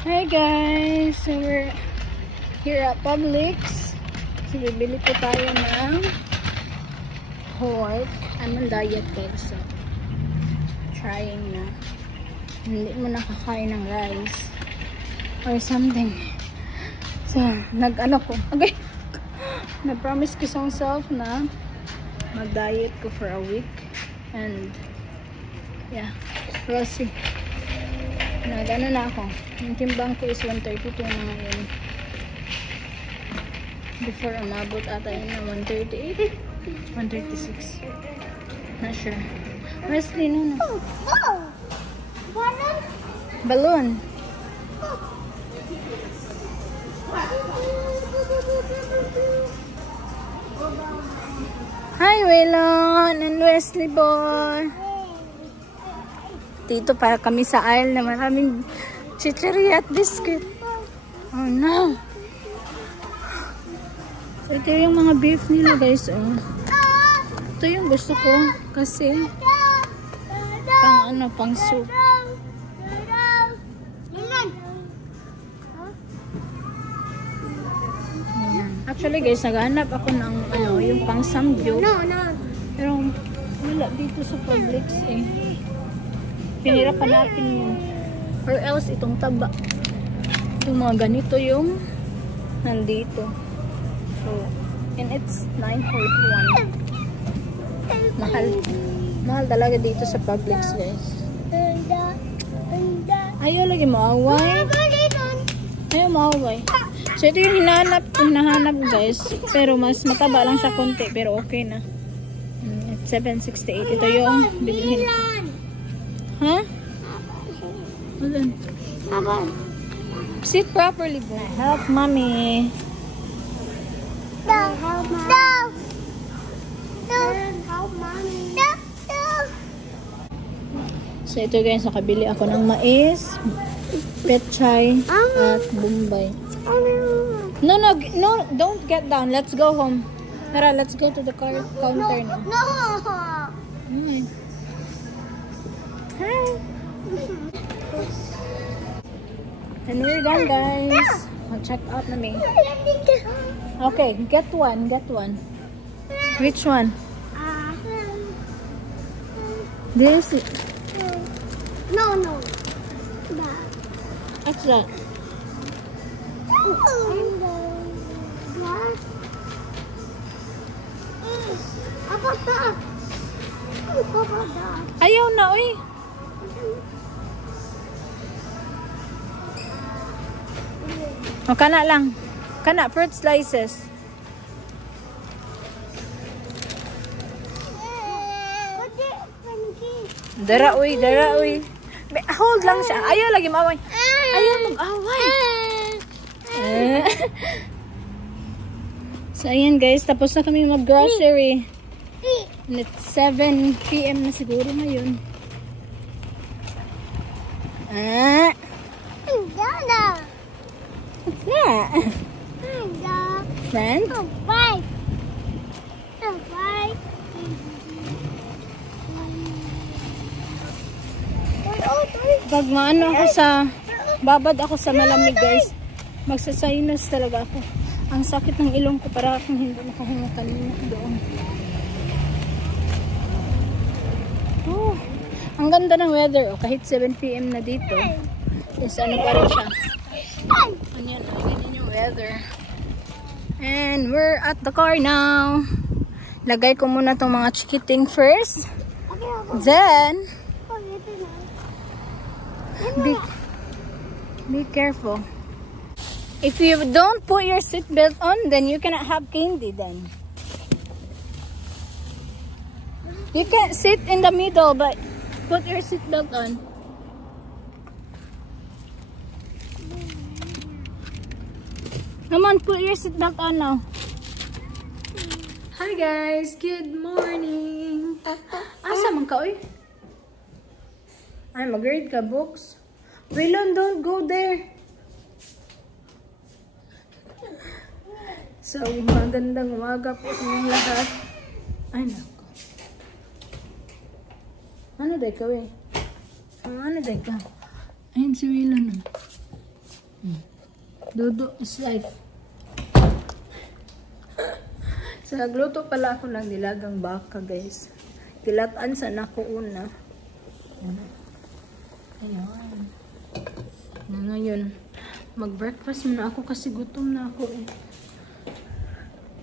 Hi guys! So we're here at Publix. So bibili po tayo ng pork. I'm on diet guys. So trying na. Hindi mo nakakain ng rice or something. So nag-ano ko. Okay. Na-promise ko sa myself na mag-diet ko for a week. And yeah, we'll see. Nag-ano na ako. Yung timbang ko is 132 na ngayon. Before umabot ata yun na 138, 136. Not sure. Wesley, no. Balloon. Hi, Waylon and Wesley boy. Dito para kami sa aisle na maraming chicheria at biscuit. Oh no. So, ito yung mga beef nila guys. Oh. Ito yung gusto ko kasi pang soup. Actually guys, naghahanap ako ng yung pang samgyup. Pero wala dito sa Publix eh. Pinirapan natin yun. Or else itong taba. Yung mga ganito yung nandito. So, and it's 9.41. Mahal talaga dito sa Publix guys. Ayaw lagi maaway. Ayaw maaway. So ito yung hinahanap guys. Pero mas mataba lang siya konti. Pero okay na. It's 7.68. Ito yung bibilhin ko. Huh? Hold on. Sit properly, boy. Help mommy. No. Help mommy. So ito guys, nakabili ako ng mais, petchay, at bombay. No, don't get down. Let's go home. Tara, let's go to the counter now. No. Hi. And we're done guys. I'll check out na me. Okay, get one. Which one? This. No. What's that? Ayaw na, uy. O, kana lang. Kana, fruit slices. Dara, uy. Hold lang siya. Ayaw lagi maway. Ayaw mag-away. So, ayan guys. Tapos na kami mag-grocery. And it's 7 PM na siguro ngayon. What's that? Sand? Pag maano ako babad ako sa malamig guys, magsasinus talaga ako. Ang sakit ng ilong ko para akong hindi makahinga kanina doon. Oh, ang ganda ng weather. Kahit 7 PM na dito, is ano pa rin siya. Ganyan yung weather. And we're at the car now. Lagay ko muna tong mga chikiting first. Then, be careful. If you don't put your seatbelt on, then you cannot have candy then. You can't sit in the middle, but put your seatbelt on. Come on, put your seatbelt on now. Hi guys, good morning. Asa man ka, oy? Ay, mag-read ka books. Waylon, don't go there. So, magandang umaga po sa inyong lahat. Ay, nako. Ano day ka, we? Ano day ka? Ayun si Waylon. Dudu is life. So, nagluto pala ako ng nilagang baka, guys. Kilatan sa nako una. Ayan. Na ngayon, mag-breakfast muna ako kasi gutom na ako eh.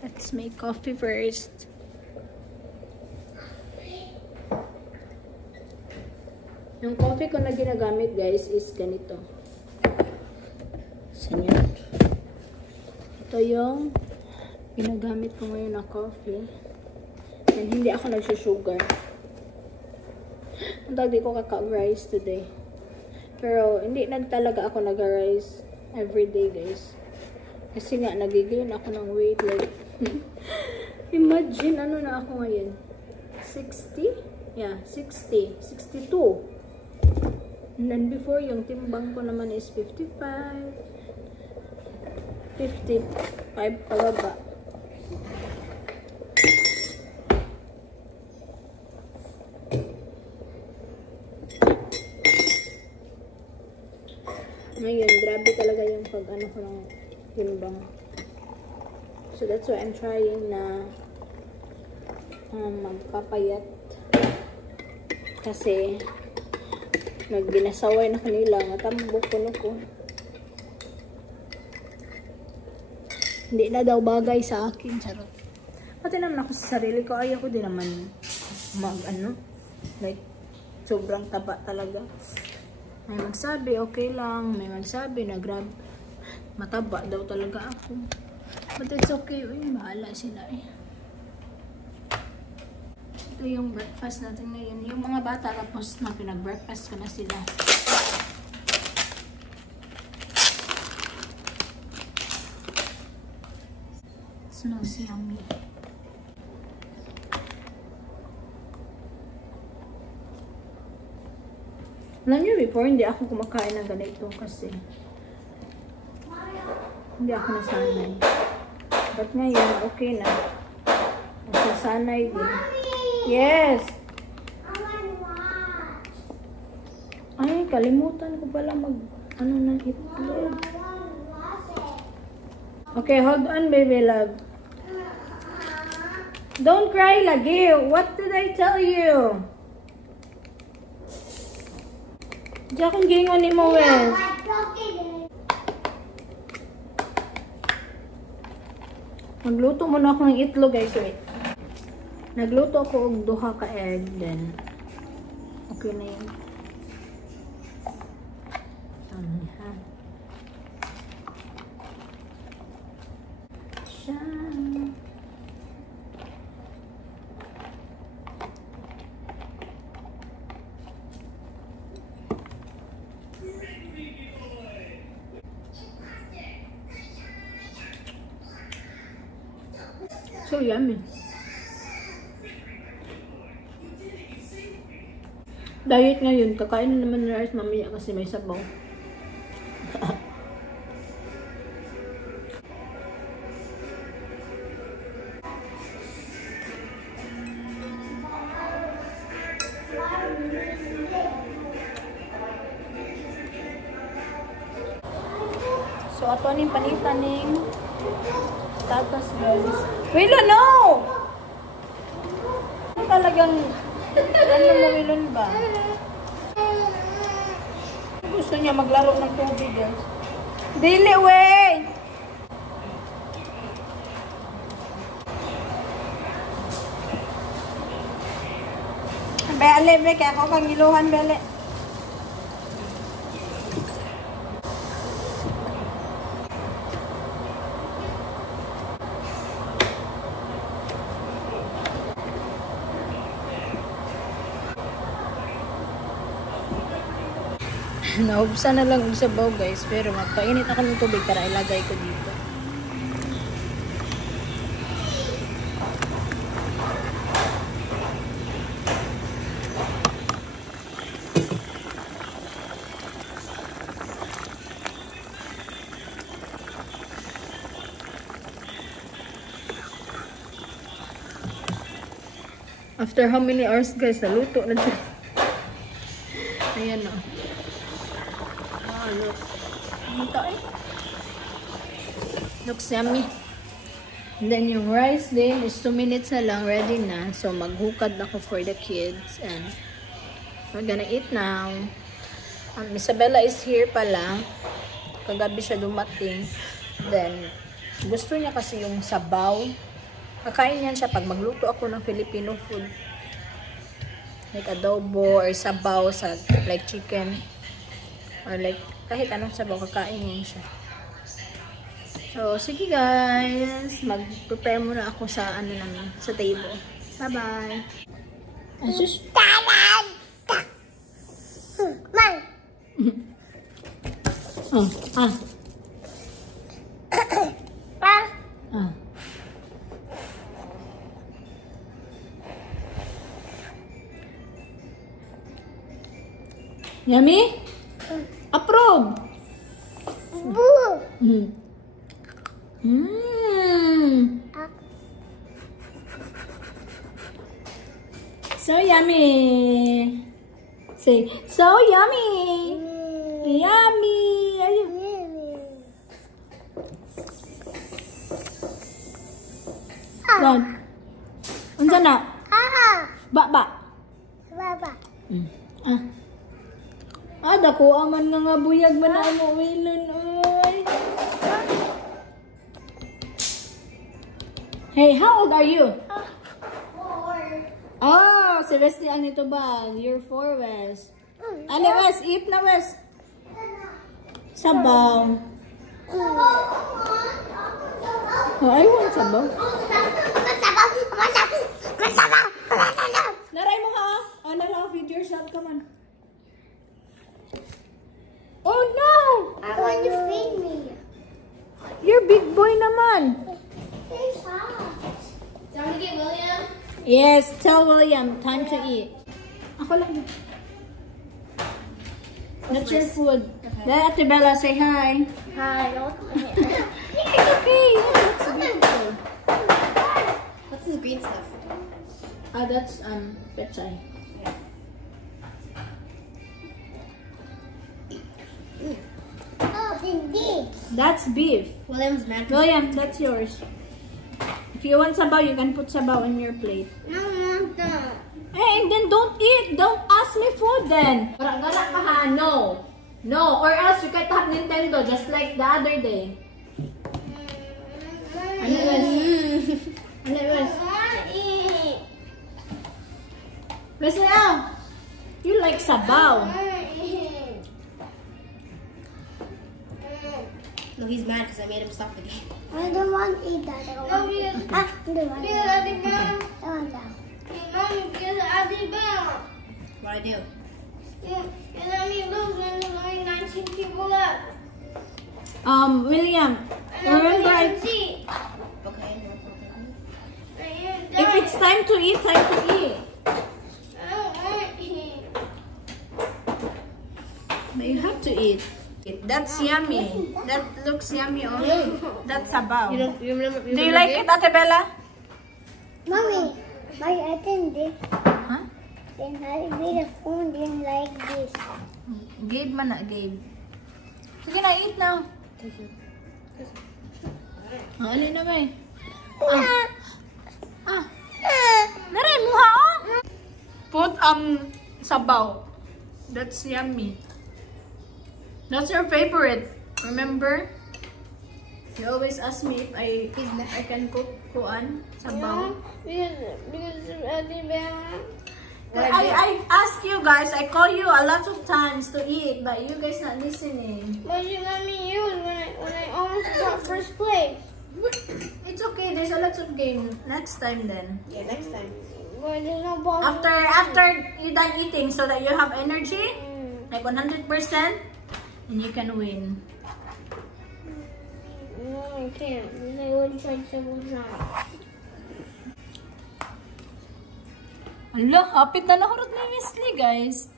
Let's make coffee first. Yung coffee ko na ginagamit, guys, is ganito. Saan yun? Ito yung ginagamit ko ngayon na coffee. And hindi ako nagsusugar. Ang tawag, di ko kaka-rice today. Pero hindi na talaga ako nag-rice everyday, guys. Kasi nga, nagigain ako ng weight. Like, imagine, ano na ako ngayon? 60? Yeah, 60. 62. And then before, yung timbang ko naman is 55. 55 pababa. Ngayon, grabe talaga yung pag-ano ko ng timbang. So, that's why I'm trying na magpapayat. Kasi, nagginasaway na kanila. Matambok ko. Hindi na daw bagay sa akin. Charot. Pati naman ako sa sarili ko. Ayaw ko din naman like, sobrang taba talaga. May magsabi, okay lang. May magsabi na mataba daw talaga ako. But it's okay. Uy, bahala sila eh. Ito yung breakfast natin ngayon. Yung mga bata, tapos na pinag-breakfast ko na sila. It smells yummy. Alam niyo, before, hindi ako kumakain ng ganito kasi hindi ako nasanay. But ngayon, okay na. Nasanay din. Yes! Ay, kalimutan ko pala ng itlog. Okay, hold on, baby love. Don't cry lagi. What did I tell you? Diyan kong gingon ni mo, Wes. Magluto muna ako ng itlog, guys. Wait. Nagluto ako og 2 ka egg, then okay na yun. Ha. Siya. So yummy. Diet ngayon, kakain na naman ng rice mamaya kasi may sabaw. So ato ning panitan ning tatas, guys. Wilon, no! Talagang ano mo, Wilon ba? Gusto niya maglaro ng tubig, guys. Dili, wey! Bele, be, kaya ako kang iluhan, bele. Naubsan na lang yung sabaw, guys, pero magpainit ako ng tubig para ilagay ko dito. After how many hours, guys, naluto na siya. Ayan, o. Ano tayo? Looks yummy. And then yung rice din is 2 minutes na lang, ready na. So maghukad ako for the kids and we're gonna eat now. Isabella is here pala. Kagabi siya dumating. Then gusto niya kasi yung sabaw. Kakain niyan siya pag magluto ako ng Filipino food. Like adobo or sabaw sa like chicken. Or like kahit anong sabaw, kakain niyan siya. So, sige guys. Mag-prepare muna ako sa ano namin, sa table. Bye-bye. Asus. Yummy? Approve. So yummy. Say, so yummy. Yummy. Don. Unsa na? Ba. Dako aman nga buyag man mo wilon oy. Hey, how old are you? 4. Oh, si Wesley ang nito ba? You're 4, Wes. Ano, Wes? Eat na, Wes. Sabaw. Oh, I want sabaw. Naray mo ha? Oh, nalang, feed yourself. Come on. Oh, no! I want you to feed me. You're big boy naman. Time to get William? Yes, tell William, time to eat. Ako lang. That's your food. Let Ate Bella say hi. Hi. It's okay. Yeah, that's beautiful. What's this green stuff? That's pechay. Oh, indeed. That's beef. William's mad. William, that's yours. If you want sabaw, you can put sabaw on your plate. No, want that. Hey, and then don't eat. Don't ask me food then. Gara-gara ka ha? No. No, or else you can't have Nintendo just like the other day. Ano was? Wesley, you like sabaw. No, he's mad because I made him stop the game. I don't want to eat that. I don't want to eat that. I don't want that. What I do? You let me lose when there's only 19 people left. William, remember Okay. if it's time to eat, time to eat. I don't want to eat. But you have to eat. That's yummy. That looks yummy. Oh, that's sabaw. You remember? Do you like it, Ate Bella? Mommy, I think this. Huh? Then I made a phone didn't like this. Gabe man na, Gabe. Sige na, eat now. Alin na ba eh? Naray, muha oh! Put sabaw. That's yummy. That's your favorite. Remember? You always ask me if I can cook kuan sabaw. Because I ask you guys, I call you a lot of times to eat, but you guys not listening. But you let me use when I almost got first place. It's okay, there's a lot of games. Next time then. Yeah, next time. But there's no ball. After you done eating so that you have energy, like 100%, and you can win. No, I can't. Because I already tried several times. Ala, hapit na nahurot ni Wesley, guys.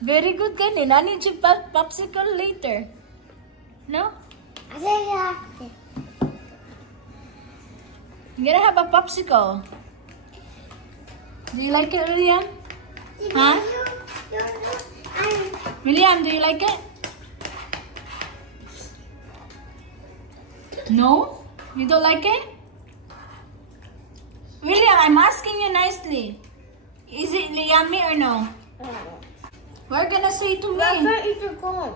Very good kanin. I need you popsicle later. No? I said yeah. You're gonna have a popsicle. Do you like it, William? Huh? William, do you like it? No? You don't like it? William, I'm asking you nicely. Is it yummy or no? What are you gonna say to me? I can't eat the corn.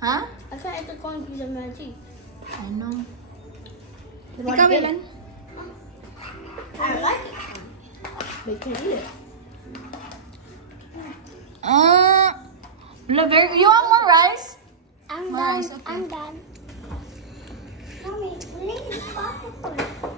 Huh? I can't eat the corn because of my teeth. I know. Then why Ikaw, do you get William? it? I like it. But you can't eat it. You want more rice? I'm More done. rice, okay. I'm done. Mommy, leave the popcorn.